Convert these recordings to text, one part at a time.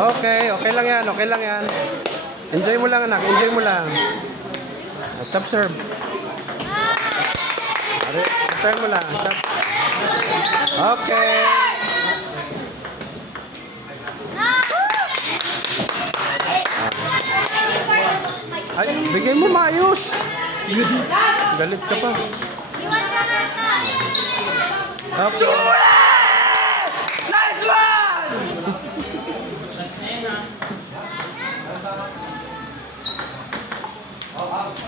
Okay, okay lang yan, okay lang yan. Enjoy mo lang anak, enjoy mo lang. Chop serve. Return mo lang. Chop. Okay. Ay, bigay mo maayos. Galit ka pa. Okay. Nice one!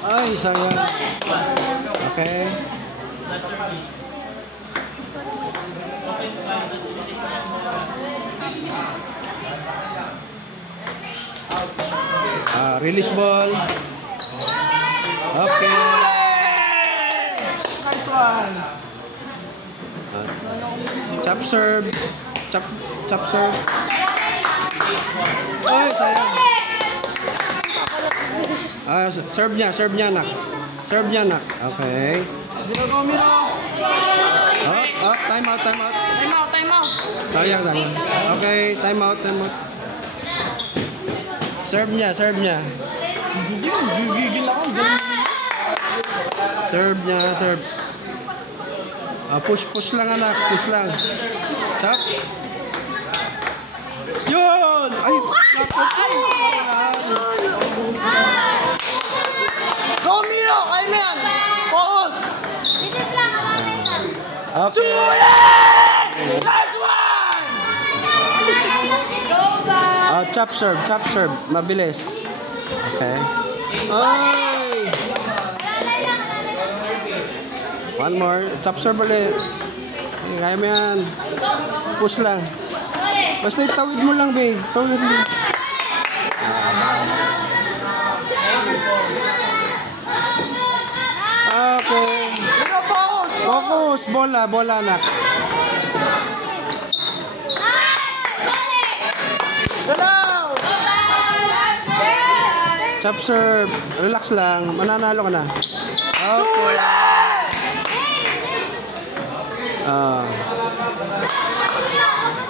Ay, sayang. Okay. Release ball. Okay. Nice one! Chop serve. Chop serve. Ay, sayang. Serve niya nak. Serve niya nak. Okay. Time out. Time out! Sayang. Okay, time out. Serve niya. Gigil ako. Serve. Push lang anak, push lang. Chop. Yun! Ay, Go Miro! Kaya mo yan! Focus! Okay. Nice one! Chop serve. Mabilis. Okay. Ay! One more. Chop serve ulit. Okay, kaya mo yan. Push lang. Basta itawid mo lang, babe. Tawid mo. Okay. Focus. Bola anak. Galaw! Chop serve. Relax lang. Mananalo ka na. Okay.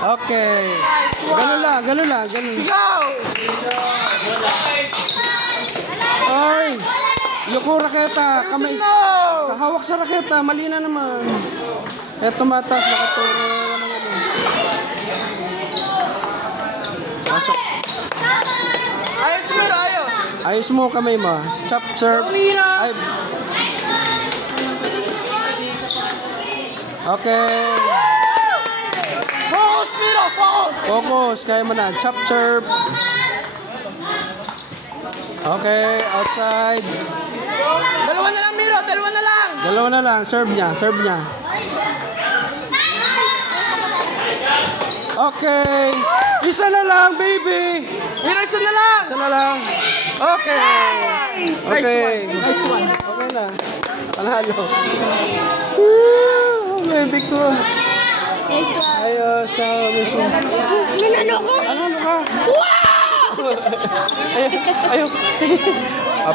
Okay. Ganun lang. Sigaw! Ay! Yuko raketa. Kamay. Hawak sa raketa. Mali na naman. Eto matas. Nakaturo. Pasok. Ayos Miro, ayos! Ayos mo kamay mo. Chop serve. Ay. Okay. Focus Miro, focus! Focus. Kaya mo na. Chop serve. Okay. Outside. Dalawa na lang Miro, dalawa na lang! Dalawa na lang. Serve niya. Okay. Isa na lang, baby. Miro, isa na lang! Isa na lang. Okay. Nice one! Okay na. Panalo. Woo! Baby ko. Ayos. Nanalo ko? Panalo ka. Wow! Ayaw.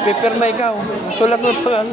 Pipirma ikaw. Sulat mo pa.